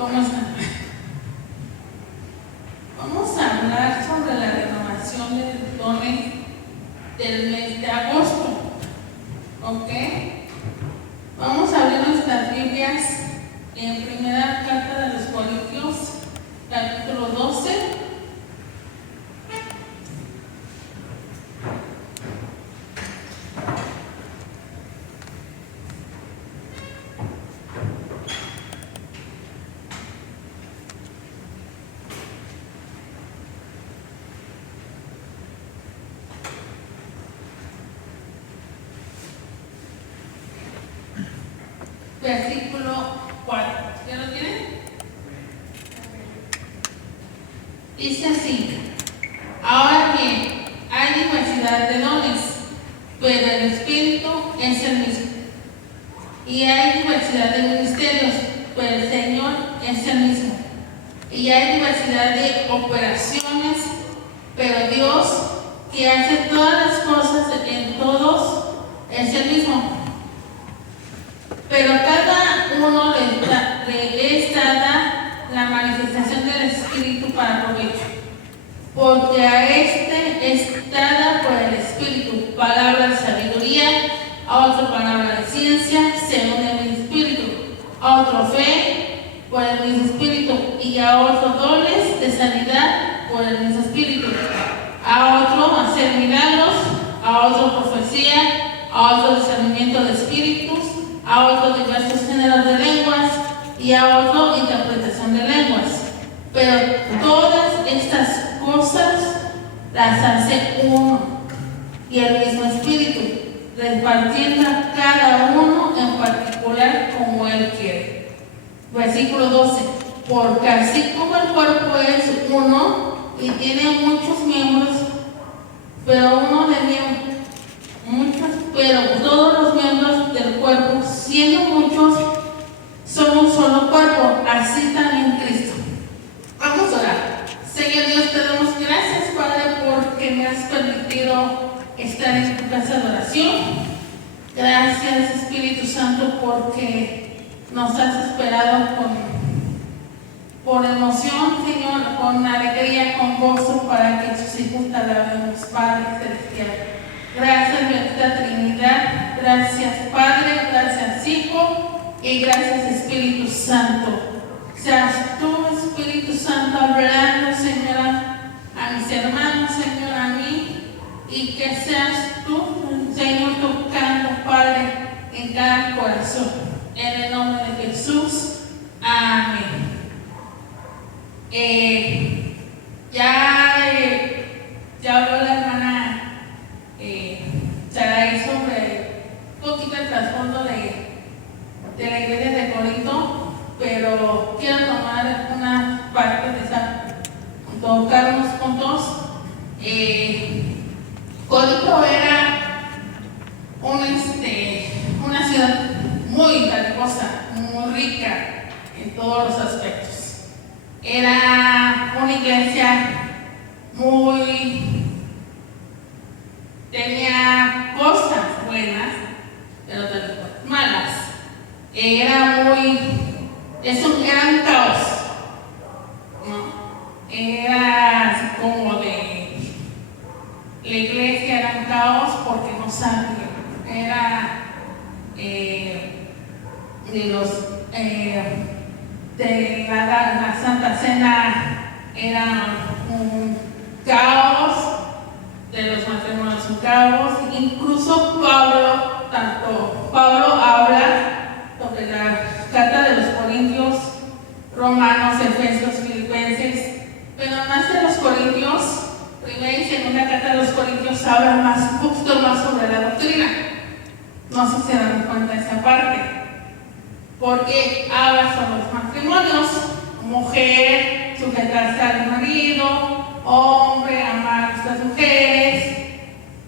¿Cómo están? Vamos a hablar sobre la renovación de dones del mes de agosto. ¿Ok? Vamos a abrir nuestras Biblias en primera carta de los Corintios, capítulo 12. Versículo 4. ¿Ya lo tienen? Dice así: ahora bien, hay diversidad de dones, pero el Espíritu es el mismo. Y hay diversidad de ministerios, pero el Señor es el mismo. Y hay diversidad de operaciones, pero Dios, que hace todas las cosas en todos, es el mismo. Pero cada uno le es dada la manifestación del Espíritu para provecho. Porque a este es dada por el Espíritu palabra de sabiduría, a otro palabra de ciencia, según el mismo Espíritu, a otro fe, por el mismo Espíritu, y a otro dones de sanidad, por el mismo Espíritu, a otro hacer milagros, a otro profecía, a otro discernimiento de espíritus, a otro diversos géneros de lenguas y a otro interpretación de lenguas. Pero todas estas cosas las hace uno y el mismo Espíritu, repartiendo a cada uno en particular como Él quiere. Versículo 12. Porque así como el cuerpo es uno y tiene muchos miembros, pero todos los miembros del cuerpo, siendo muchos, son un solo cuerpo, así también Cristo. Vamos a orar. Señor Dios, te damos gracias, Padre, porque me has permitido estar en tu casa de oración. Gracias, Espíritu Santo, porque nos has esperado con emoción, Señor, con alegría, con gozo, para que tus hijos te alabemos, Padre celestial. Gracias, bendita Trinidad. Gracias, Padre. Gracias, Hijo. Y gracias, Espíritu Santo. Seas tú, Espíritu Santo, hablando, Señor, a mis hermanos, Señor, a mí. Y que seas tú, Señor, tocando, Padre, en cada corazón. En el nombre de Jesús. Amén. Ya habló la hermana Saray sobre un poquito el trasfondo de la iglesia de Corinto, pero quiero tomar una parte de esa, tocar unos puntos. Corinto era una ciudad muy cariñosa, muy rica en todos los aspectos. Era una iglesia tenía cosas buenas, pero también cosas malas. Era un caos, ¿no? Era así como la iglesia era un caos porque no sabía. Era de la Santa Cena era un caos, de los matrimonios un caos. Incluso Pablo habla sobre la carta de los Corintios, Romanos, Efesios, Filipenses, pero más de los Corintios, primera y segunda carta de los Corintios habla un poquito más sobre la doctrina. No sé si se dan cuenta de esa parte, porque habla sobre los matrimonios, mujer, sujetarse al marido, hombre, amar a estas mujeres.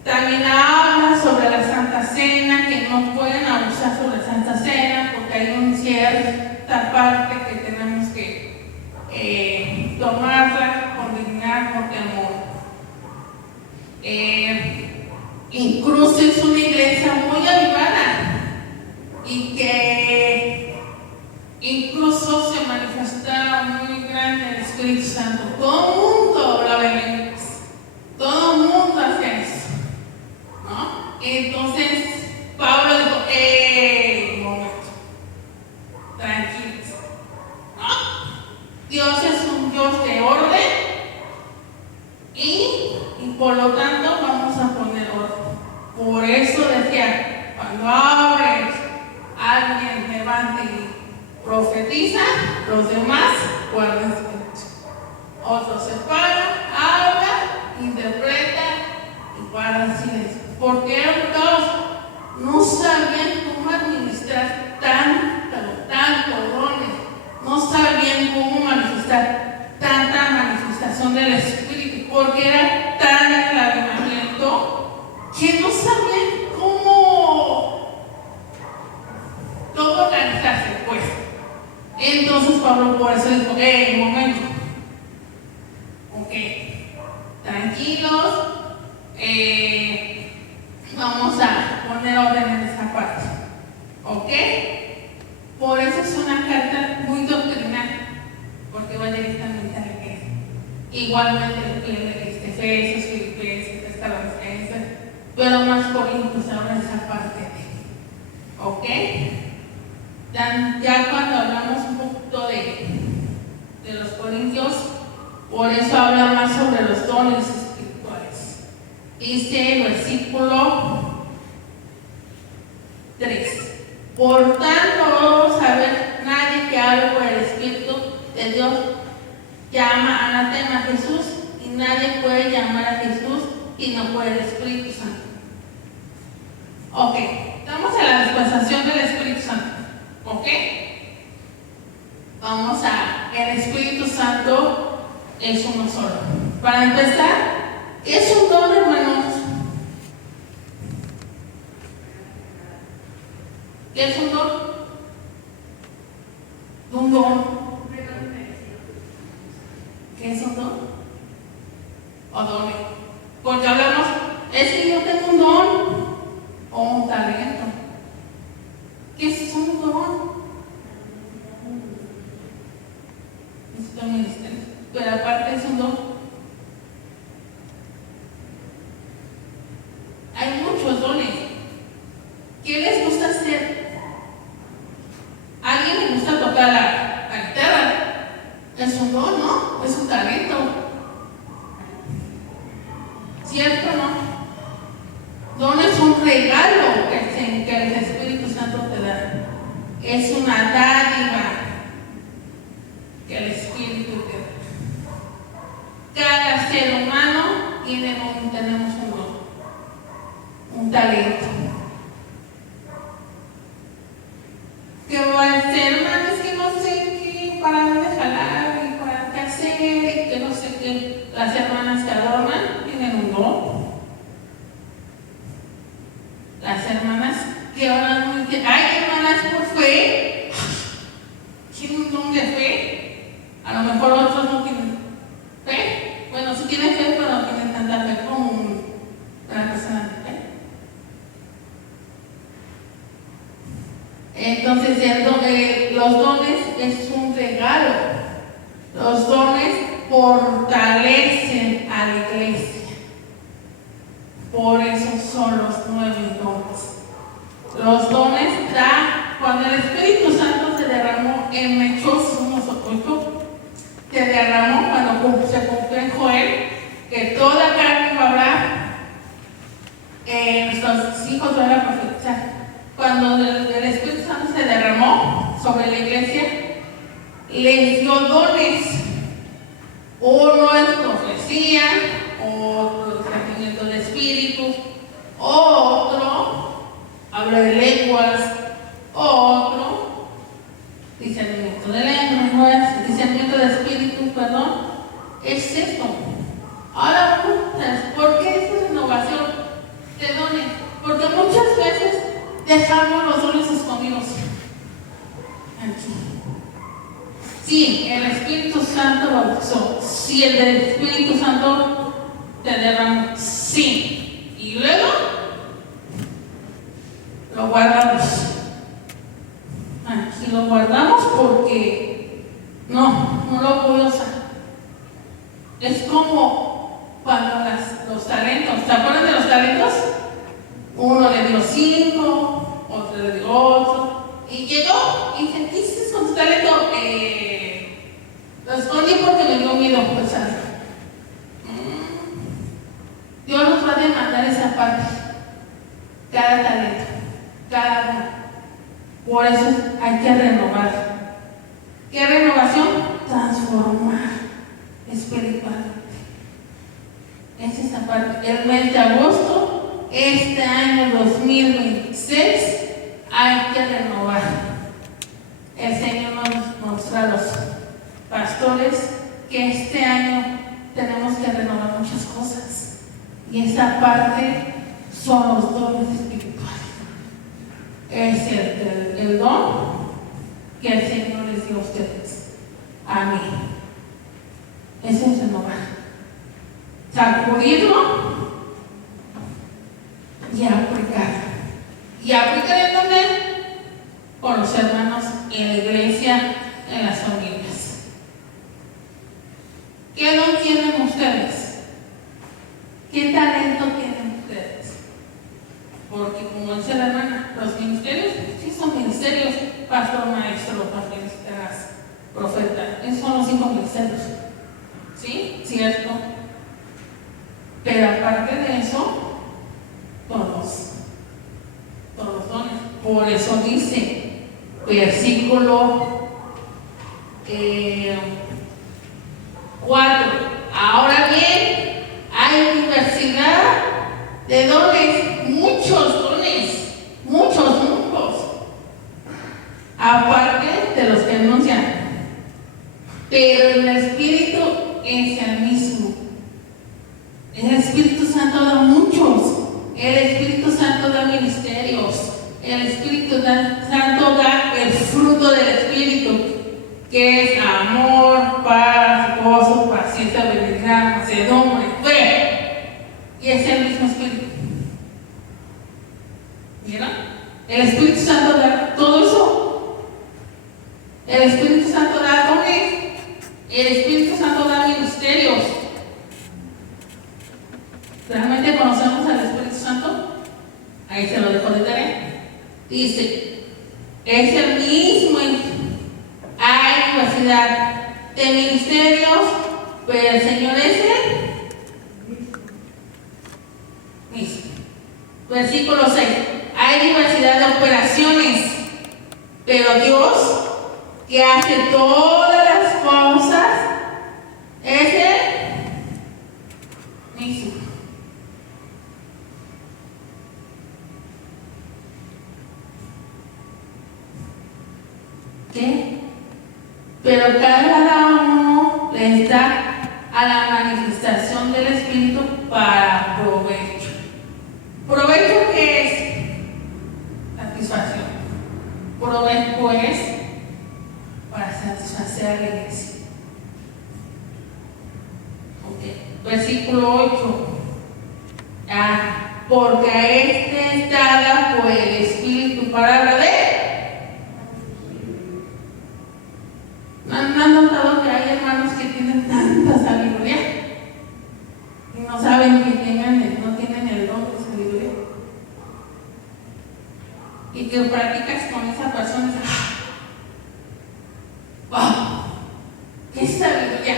También habla sobre la Santa Cena, que no pueden abusar sobre la Santa Cena, porque hay una cierta parte que tenemos que tomarla con dignidad, con temor. Incluso es una iglesia muy avivada y que incluso se manifestó profetiza, los demás guardan silencio. Otros se paran, hablan, interpretan y guardan silencio. Porque eran todos, no sabían cómo administrar tantos dones, no sabían cómo manifestar tanta manifestación del Espíritu, porque era tan el avivamiento que no sabían cómo todo organizarse, pues. Entonces Pablo por eso dijo, un momento, ok, tranquilos, vamos a poner orden en esta parte, ok. Por eso es una carta muy doctrinal, porque va directamente a la iglesia. Igualmente Efesios, Filipenses, Tesalonicenses, pero más Corintios ahora esa parte de, ok. Ya cuando hablamos un poquito de los Corintios, por eso habla más sobre los dones espirituales. Dice el versículo 3. Por tanto, vamos a ver, nadie que hable por el Espíritu de Dios llama anatema a Jesús, y nadie puede llamar a Jesús sino por el Espíritu Santo. Ok, estamos en la dispensación del Espíritu Santo. Ok, vamos a, el Espíritu Santo es uno solo. Para empezar, es un don, hermanos. ¿Qué es un don? Un don. ¿Qué es un don? O dones. Porque hablamos, es que yo tengo un don o un talento. ¿Qué es un don? Es un ministerio, pero aparte es un don. Hay muchos dones. ¿Qué les gusta hacer? ¿A alguien le gusta tocar la guitarra? Es un don, ¿no? Es un talento. ¿Cierto o no? Don es un regalo que el Espíritu Santo te da. Es una dádiva que el Espíritu te da. Cada ser humano tenemos un don, un talento. Que va a ser, hermano, es que no sé qué, para dónde jalar y para qué hacer, y que no sé qué. Las hermanas que adornan tienen un don. Las hermanas que oran muy bien. Hay hermanas por fe, tienen un don de fe. A lo mejor otros no tienen fe. Bueno, sí tienen fe, pero no tienen tanta fe como una persona de fe. Entonces, los dones es un regalo. Los dones fortalecen a la iglesia. Por eso son los 9 dones. Los dones da, cuando el Espíritu Santo se derramó en Hechos 1:8, se derramó cuando se cumplió en Joel, que toda carne iba a hablar, nuestros hijos van a profetizar. Cuando el Espíritu Santo se derramó sobre la iglesia, les dio dones. Uno es profecía, otro discernimiento de espíritus, otro habla de lenguas, otro discernimiento de lenguas, discernimiento de espíritus, perdón. Es esto. Ahora preguntas, ¿por qué esta renovación de dones? Porque muchas veces dejamos los dones escondidos aquí. Sí, el Espíritu Santo bautizó. Sí, el del Espíritu Santo te derramó. Sí. Y luego lo guardamos. Aquí lo guardamos porque no lo puedo usar. Es como cuando los talentos, ¿se acuerdan de los talentos? Uno le dio 5, otro le dio 8, y llegó y dice, ¿qué hiciste con tu talento? Lo escondí porque me dio miedo. O sea, Dios nos va a demandar esa parte, cada talento, cada don. Por eso hay que renovar. ¿Qué renovación? Transformar espiritualmente. Es esa parte. El mes de agosto, este año 2026, hay que renovar. El Señor nos muestra a los pastores que este año tenemos que renovar muchas cosas. Y esa parte son los dones espirituales. Es el don que el Señor les dio a ustedes, a mí. Eso es renovar. Sacudirlo y aplicar. ¿Y aplicar en dónde? Con los hermanos en la iglesia, en las familias. ¿Qué don tienen ustedes? ¿Qué talento tienen ustedes? Porque como dice la hermana, los ministerios, sí son ministerios, pastor, maestro, evangelistas, profeta, esos son los 5 ministerios. ¿Sí? ¿Cierto? Pero aparte de eso, todos dones. Por eso dice, versículo 4. Ahora bien, hay diversidad de dones, muchos dones, muchos grupos, aparte de los que anuncian. Pero el Espíritu es el mismo. El Espíritu Santo da muchos. El Espíritu Santo da ministerios. El Espíritu Santo da el fruto del Espíritu, que es amor, paz, gozo, paciencia, benignidad, mansedumbre, fe. Y es el mismo Espíritu. ¿Vieron? El Espíritu Santo da todo eso. El Espíritu Santo da dones. El Espíritu Santo da ministerios. ¿Realmente conocemos al Espíritu Santo? Ahí se lo dejo de tarea. Dice, es el mismo. Hay diversidad de ministerios, pero el Señor es el mismo. Versículo 6. Hay diversidad de operaciones, pero Dios, que hace todas las cosas, es el mismo. ¿Qué? Pero cada uno les da a la manifestación del Espíritu para provecho. ¿Provecho qué es? Satisfacción. Provecho es para satisfacer a la iglesia. Versículo 8. Porque a este es dada por el Espíritu palabra de. ¿No han notado que hay hermanos que tienen tanta sabiduría y no saben que no tienen el don de sabiduría? Y que practicas con esa persona. ¡Wow! ¡Qué sabiduría!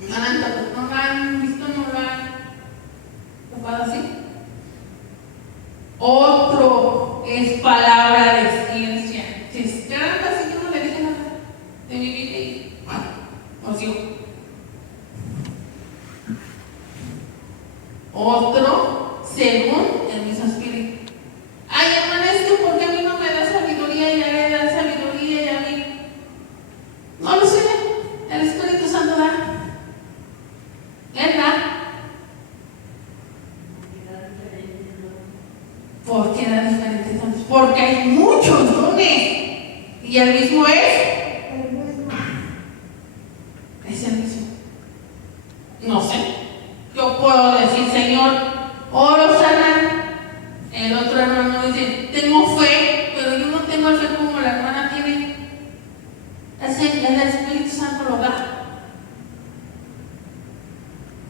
No lo han visto, no lo han tocado así. Otro es palabra de ciencia. Si esperan así, yo no le dije nada de mi vida y nos dio. Otro, según el mismo Espíritu. Ay, hermana, es que porque a mí no me da sabiduría y a él le da sabiduría y a mí. No lo sé, el Espíritu Santo da. Él da. ¿Por qué da diferentes dones? Porque hay muchos dones. Y el mismo es. Es el mismo. No sé. Yo puedo decir, Señor, oro sana. El otro hermano dice, tengo fe, pero yo no tengo fe como la hermana tiene. El Espíritu Santo lo da.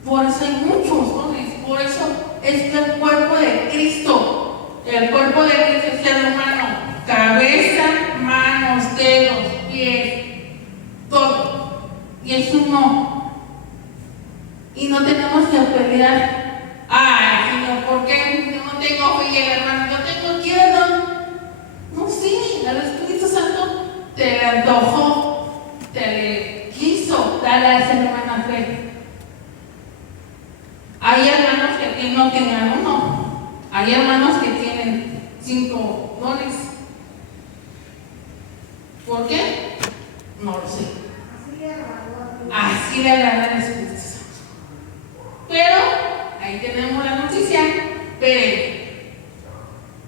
Por eso hay muchos dones. Por eso es que el cuerpo de Cristo, el cuerpo de Cristo es ser humano, cabeza, manos, dedos, pies, todo. Y es uno. Y no tenemos que pelear. Ay, Señor, ¿por qué yo no tengo fe y el hermano? Yo tengo izquierdo. No, sí, el Espíritu Santo te da 5 dones. ¿Por qué? No lo sé. Así le agradó al Espíritu Santo. Pero ahí tenemos la noticia. Pero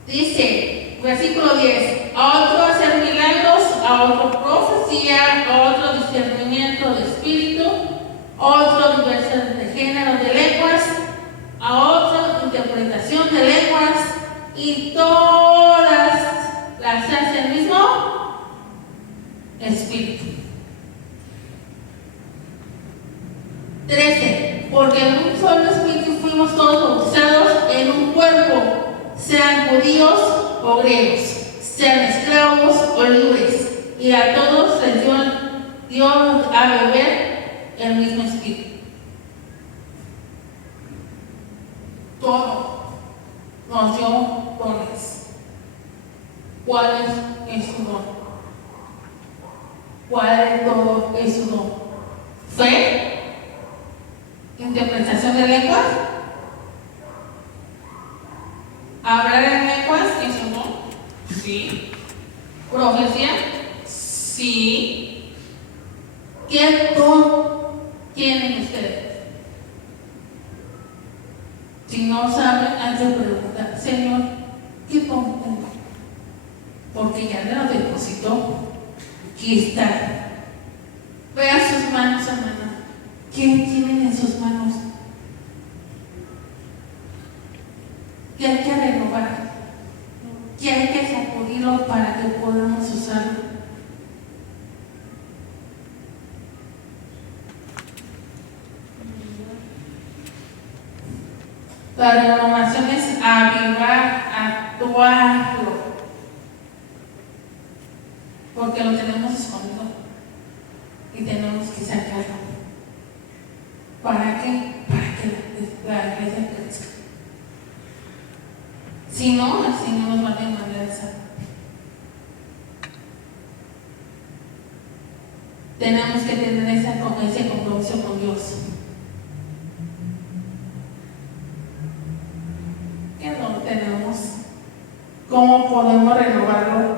dice, versículo 10: a otro hacer milagros, a otro profecía, a otro discernimiento de espíritu, a otro diversidad de géneros de lenguas, a otro interpretación de lenguas, y todas las hace el mismo Espíritu. 13. Porque en un solo Espíritu fuimos todos bautizados en un cuerpo, sean judíos o griegos, sean esclavos o libres, y a todos les dio a beber el mismo Espíritu. Todo nos dio dones. ¿Cuál es su don? ¿Cuál de todo es su don? ¿Fe? ¿Interpretación de lenguas? ¿Hablar en lenguas es su don? Sí. ¿Profecía? Sí. ¿Qué don tienen ustedes? Si no saben, hay que preguntar: Señor, ¿qué don tengo? Porque ya me lo depositó. Aquí está. Vea sus manos, hermana. ¿Qué tienen en sus manos? ¿Qué hay que renovar? ¿Qué hay que sacudirlo para que podamos usarlo? La renovación es avivar, actuarlo, porque lo tenemos escondido y tenemos que sacarlo. ¿Para qué? Para que la iglesia crezca. Si no, el Señor nos va a demandar esa. Tenemos que tener ese compromiso con Dios. ¿Qué no tenemos? ¿Cómo podemos renovarlo?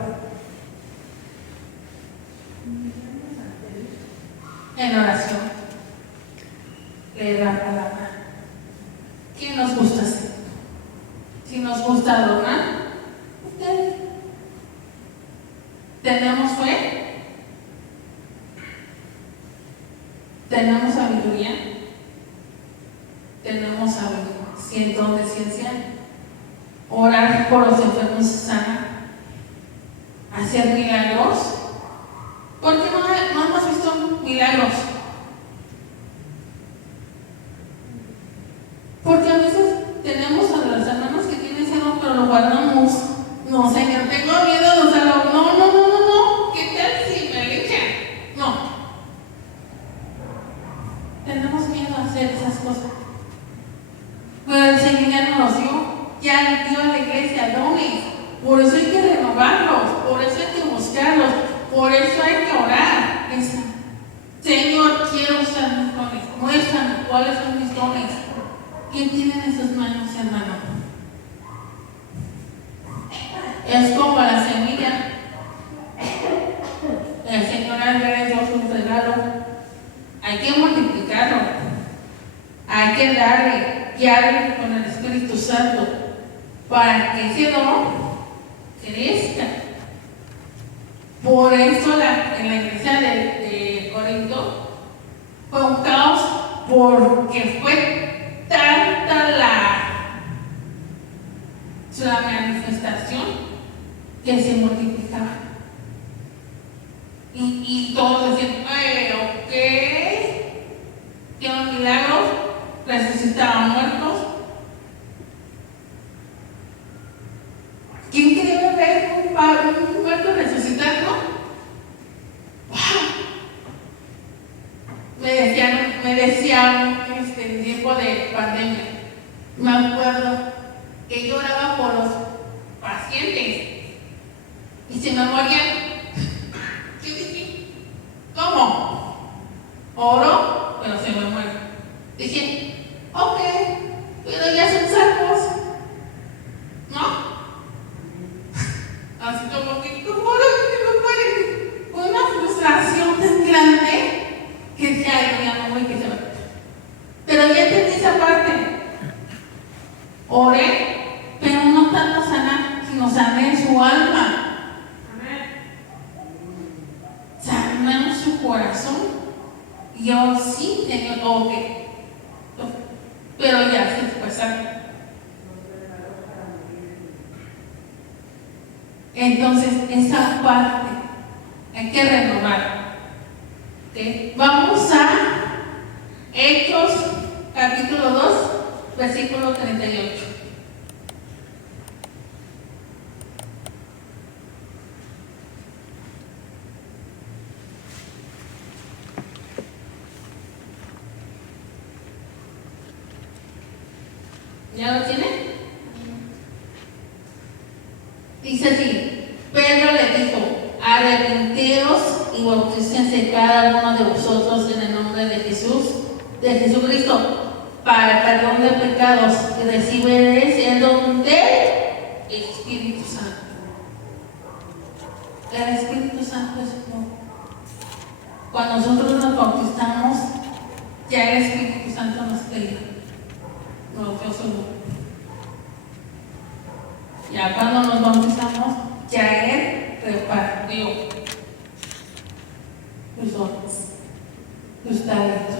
En oración, leer la palabra. ¿Qué nos gusta hacer? Si nos gusta adorar, ustedes. ¿Tenemos fe? ¿Tenemos sabiduría? ¿Tenemos don de ciencia? Orar por los enfermos se sana, hacer milagros. ¿Por qué no hemos visto milagros? Porque a veces tenemos a los hermanos que tienen ese don, pero lo guardamos. No, Señor, tengo miedo de usarlo. No. ¿Qué tal si me linchan? No. Tenemos miedo a hacer esas cosas. Pero el Señor ya nos ya le dio a la iglesia dones. Por eso hay que renovarlos, por eso hay que buscarlos, por eso hay que orar. Señor, quiero usar mis dones. Muéstrame cuáles son mis dones. ¿Qué tienen en sus manos, hermano? Es como la semilla. El Señor le dio un regalo. Hay que multiplicarlo. Hay que darle, guiarle con el Espíritu Santo para que ese don crezca. Por eso en la iglesia de Corinto fue un caos, porque fue tanta la manifestación que se multiplicaba. Y todos decían: ok, tienen milagros, resucitaban muertos. ¿Quién quiere ver un muerto resucitando? ¡Wow! Me decían en tiempo de pandemia, me acuerdo que yo oraba por los pacientes y se me morían. ¿Qué dije? ¿Cómo? Oro, pero se me muere. Dije: ok, pero ya son salvos, ¿no? Así como que, ¿cómo ahora que no puede? Con una frustración tan grande que dice, ay, ya no voy, que se va. Pero ya entendí esa parte. Oré, pero no tanto sanar, sino sané su alma. Sané su corazón. Y yo sí tenía todo que. Pero ya se fue sanar. Entonces, esa parte hay que renovar. ¿Okay? Vamos a Hechos, capítulo 2, versículo 38. ¿Ya lo tiene? Dice así: Pedro le dijo, arrepentidos y bautícense cada uno de vosotros en el nombre de Jesús, de Jesucristo, para el perdón de pecados, y recibiréis el don del Espíritu Santo. El Espíritu Santo es como cuando nosotros nos bautizamos, ya el Espíritu Santo nos queda. No, yo solo. Ya cuando nos bautizamos, ya Él repartió tus dones, tus talentos.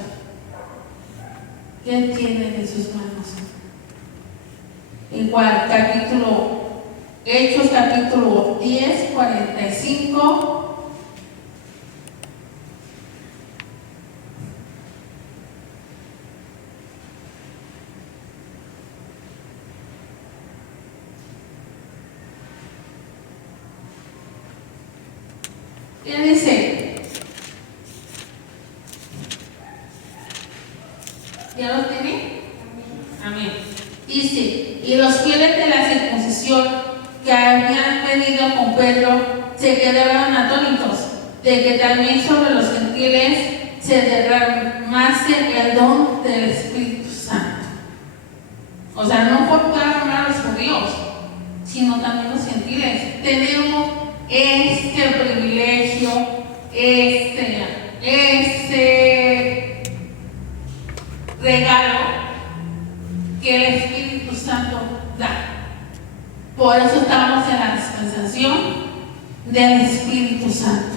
¿Qué tiene en sus manos? Igual, Hechos capítulo 10, 45. ¿Qué dice? ¿Ya lo tiene? Amén. Dice, y los fieles de la circuncisión que habían venido con Pedro se quedaron atónitos de que también sobre los gentiles se derramase el don del Espíritu Santo. O sea, no por cada uno de los judíos, sino también los gentiles. Tenemos este privilegio, este regalo que el Espíritu Santo da. Por eso estamos en la dispensación del Espíritu Santo.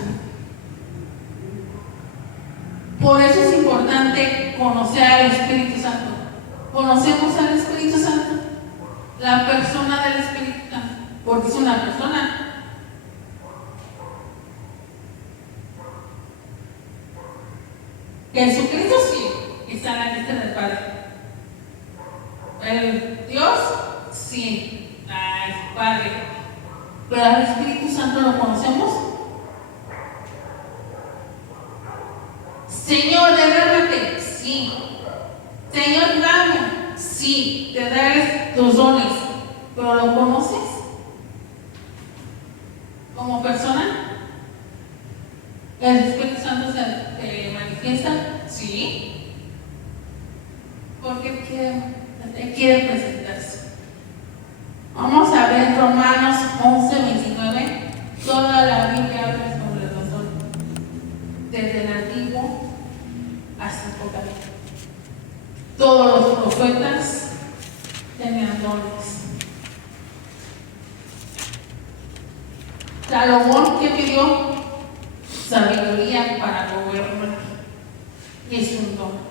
Por eso es importante conocer al Espíritu Santo. ¿Conocemos al Espíritu Santo? La persona del Espíritu Santo, porque es una persona. Jesucristo sí está en la lista del Padre. El Dios sí, el Padre. Pero al Espíritu Santo lo conocemos. Señor, derrámate, sí. Señor, dame, sí. Te daré tus dones, pero ¿lo conoces como persona? ¿El Espíritu Santo se manifiesta? Sí. Porque quiere presentarse. Vamos a ver Romanos 11, 29. Toda la Biblia habla sobre los dones, desde el Antiguo hasta el Apocalipsis. Todos los profetas tenían dones. Salomón, ¿qué pidió? Sabiduría para gobernar. Y es un don.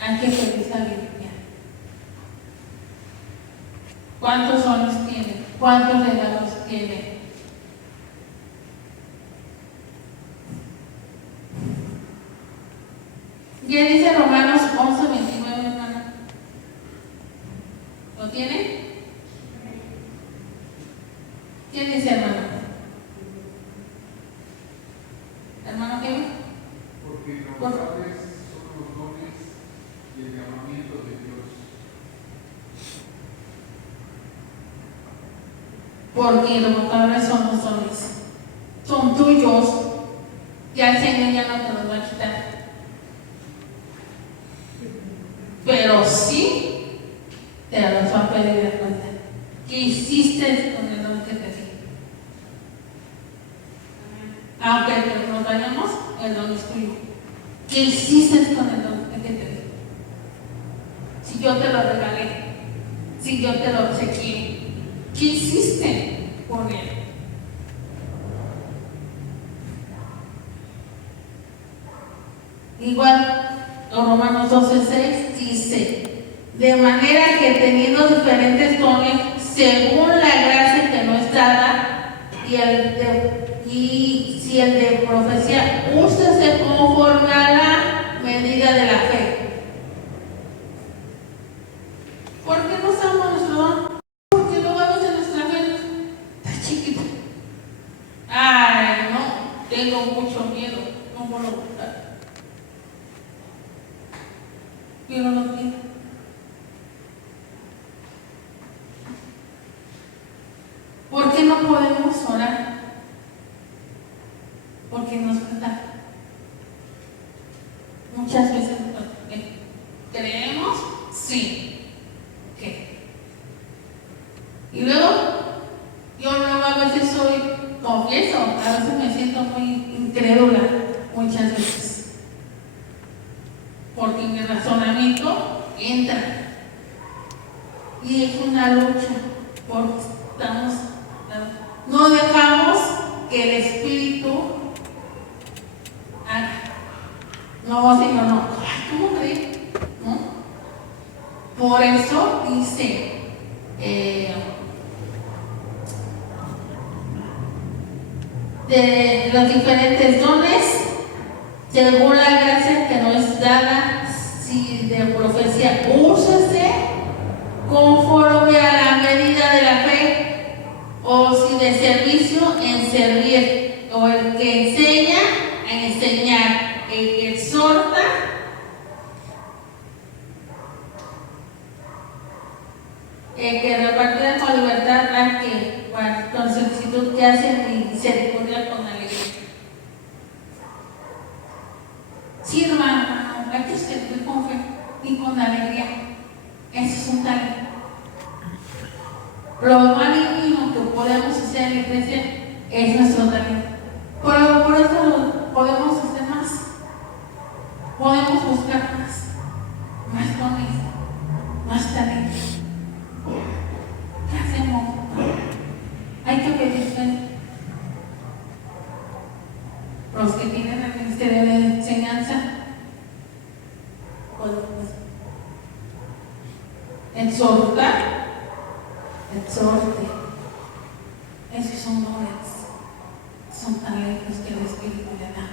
Hay que pedir sabiduría. ¿Cuántos dones tiene? ¿Cuántos regalos tiene? ¿Qué dice Romanos 11, 29, hermano? ¿Lo tiene? ¿Qué dice, hermano? ¿Hermano qué? Porque innumerables son los dones y el llamamiento de Dios. Porque irrevocables son los dones. Son tuyos. Ya el Señor ya no te los va a quitar. Pero sí te los va a pedir de cuenta. ¿Qué hiciste con el don que te di? Aunque nos vayamos, el don es tuyo. ¿Qué hiciste con el don que te di? Si yo te lo regalé, si yo te lo obsequié, ¿qué hiciste con él? Igual, Romanos 12:6 dice, de manera que teniendo diferentes dones, según la gracia que nos es dada, y si el de profecía, úsese conforme a la medida de la fe. ¿Por qué no usamos nuestro don? Porque luego a veces nuestra fe está chiquita. Ay, no, tengo mucho miedo, no puedo gustar. Pero no quiero. ¿Por qué no podemos orar? Porque nos falta. Muchas veces nos falta. ¿Creemos? Sí. ¿Qué? Y luego, yo a veces confieso, a veces me siento muy incrédula, muchas veces. Porque mi razonamiento entra. Y es una lucha, porque no dejamos que el Espíritu haga. No, Señor, no. Ay, ¿cómo crees? ¿No? Por eso dice, de los diferentes dones, según la gracia que nos es dada, si de profecía, úsese conforme a la medida de la fe, o si de servicio, en servir, o el que enseña, en enseñar, el que exhorta, el que repartirá con libertad, al que con solicitud que hace misericordia con alegría. Sí, hermano, hay que servir con fe y con alegría. Eso es un talento. Lo más mínimo que podemos hacer en la iglesia es nuestro talento. Pero por eso podemos hacer más. Podemos buscar más dones, más talento. ¿Qué hacemos? Hay que pedir fe. Los que tienen el ministerio de enseñanza, podemos exhortar. Exhorte. Esos son dones, son talentos que el Espíritu le da,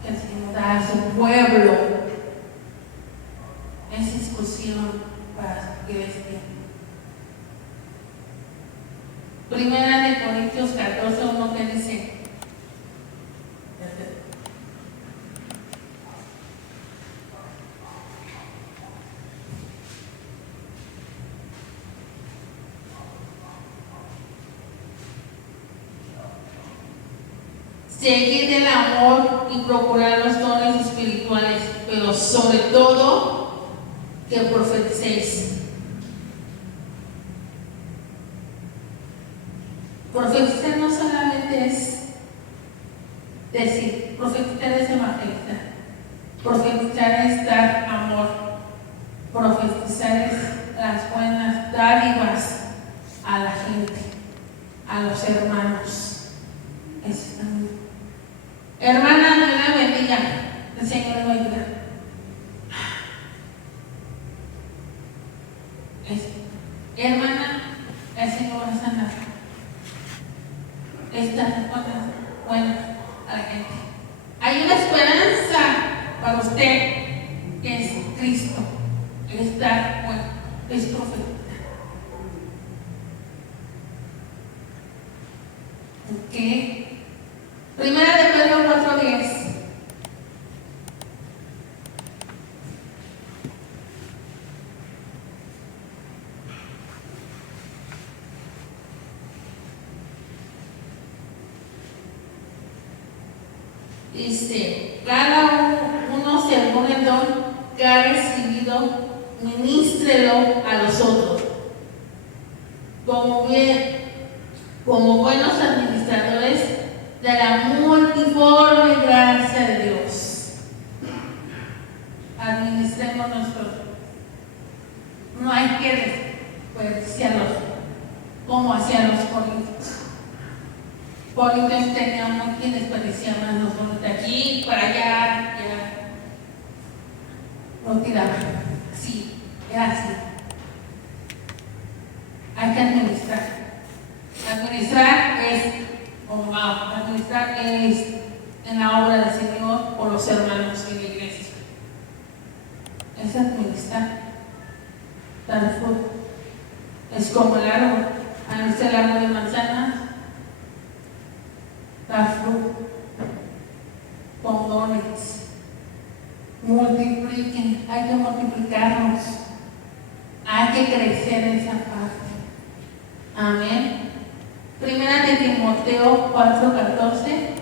que el Señor da a su pueblo. Es exclusión para su iglesia. Primera de Corintios 14:1 que dice, seguid el amor y procurar los dones espirituales, pero sobre todo que profeticéis. Profetizar no solamente es decir, profetizar es evangelizar, profetizar es dar amor, profetizar es las buenas dádivas a la gente, a los hermanos. Eso está muy bien. Hermana, Dios la bendiga. El Señor le va a ayudar. Hermana, el Señor va a sanar. Estas cosas buenas a la gente. Hay una esperanza para usted que es Cristo. Está bueno, es profeta. ¿Ok? Primera de Pedro 4:10. Dice, cada uno según el don que ha recibido, ministrelo a los otros como buenos administradores de la multiforme gracia de Dios. Administremos nuestros. No hay que desperdiciarlos como hacían los políticos. Políticos teníamos que desperdiciar más los bonitos aquí, para allá, ya. Lo tiraban. Sí, era así. Hay que administrar. Administrar es en la obra del Señor o los hermanos en la iglesia. Es administrar. Dar fruto. Es como el árbol. Administrar el árbol de manzana. Dar fruto. Con dones. Multipliquen. Hay que multiplicarnos. Hay que crecer en esa parte. Amén. Primera de Timoteo 4:14.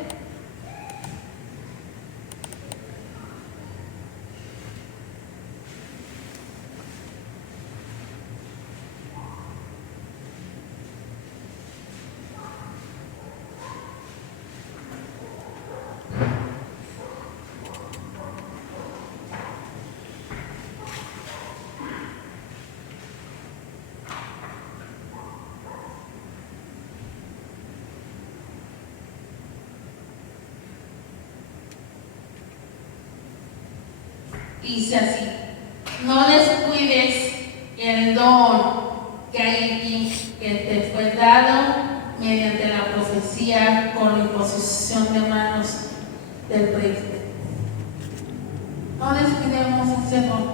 Dice así: no descuides el don que hay en ti, que te fue dado mediante la profecía con la imposición de manos del presbítero. No descuidemos ese don.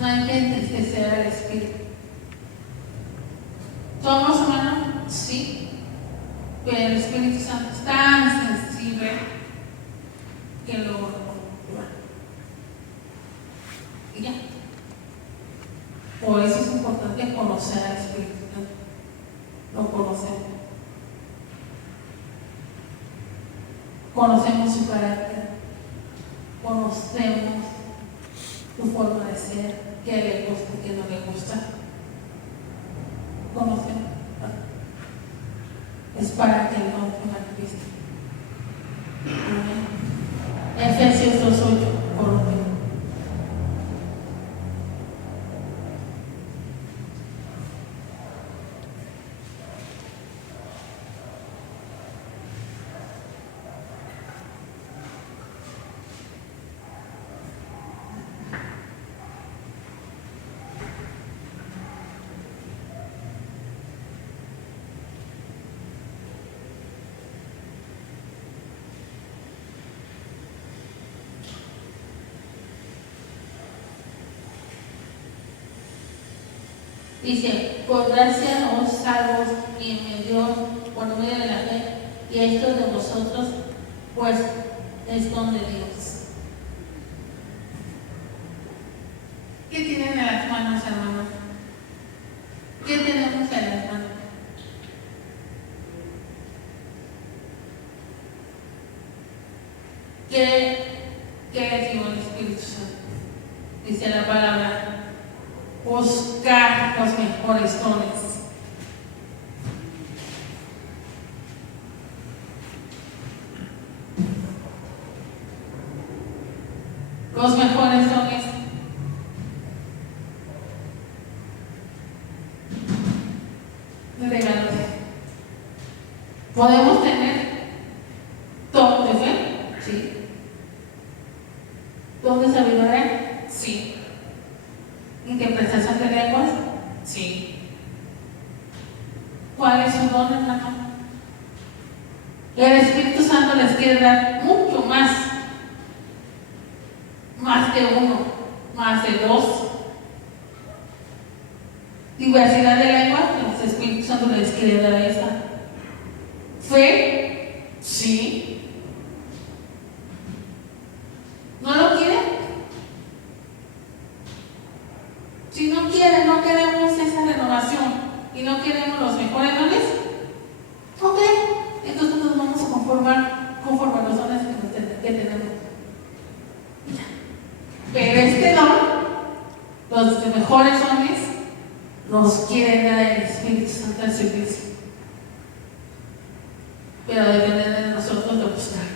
No hay que entristecer al Espíritu. ¿Somos humanos? Sí. Pero el Espíritu Santo es tan sensible que lo y ya. Por eso es importante conocer al Espíritu Santo. Lo conocemos. Conocemos su carácter. Conocemos su forma de ser, qué le gusta, qué no le gusta. Conocemos. Es para que el don se manifieste. Amén. Efesios 2:8, por lo menos. Dice: por gracia os salvos y me dio por medio de la fe, y esto de vosotros, pues es don de Dios. ¿Qué tienen en las manos, hermanos? ¿Qué tenemos en las manos? ¿Qué les dio el Espíritu Santo? Dice la palabra: buscar los mejores dones. Los mejores dones. Regalos. ¿Podemos tener don de fe? Sí. ¿Don de sabiduría? Sí. ¿Interpretación de lenguas? Sí. ¿Cuál es su don, hermano? El Espíritu Santo les quiere dar mucho más. Más de uno, más de dos. Diversidad de lenguas, el Espíritu Santo les quiere dar esa. Fe, sí. ¿No lo quieren? Si no quieren, no queremos esa renovación y no queremos los mejores dones, ok, entonces nos vamos a conformar conforme a los dones que tenemos. Pero este don, los mejores dones, nos quiere dar el Espíritu Santo servicio. Pero depende de nosotros de buscar.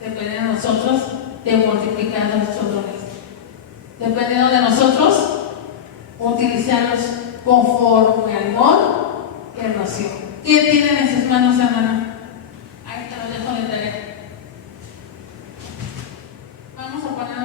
Depende de nosotros de multiplicar nuestros dones. Depende de nosotros utilizarlos conforme al don que nos dio. ¿Quién tiene en sus manos, hermana? Ahí te lo dejo de tarea. Vamos a poner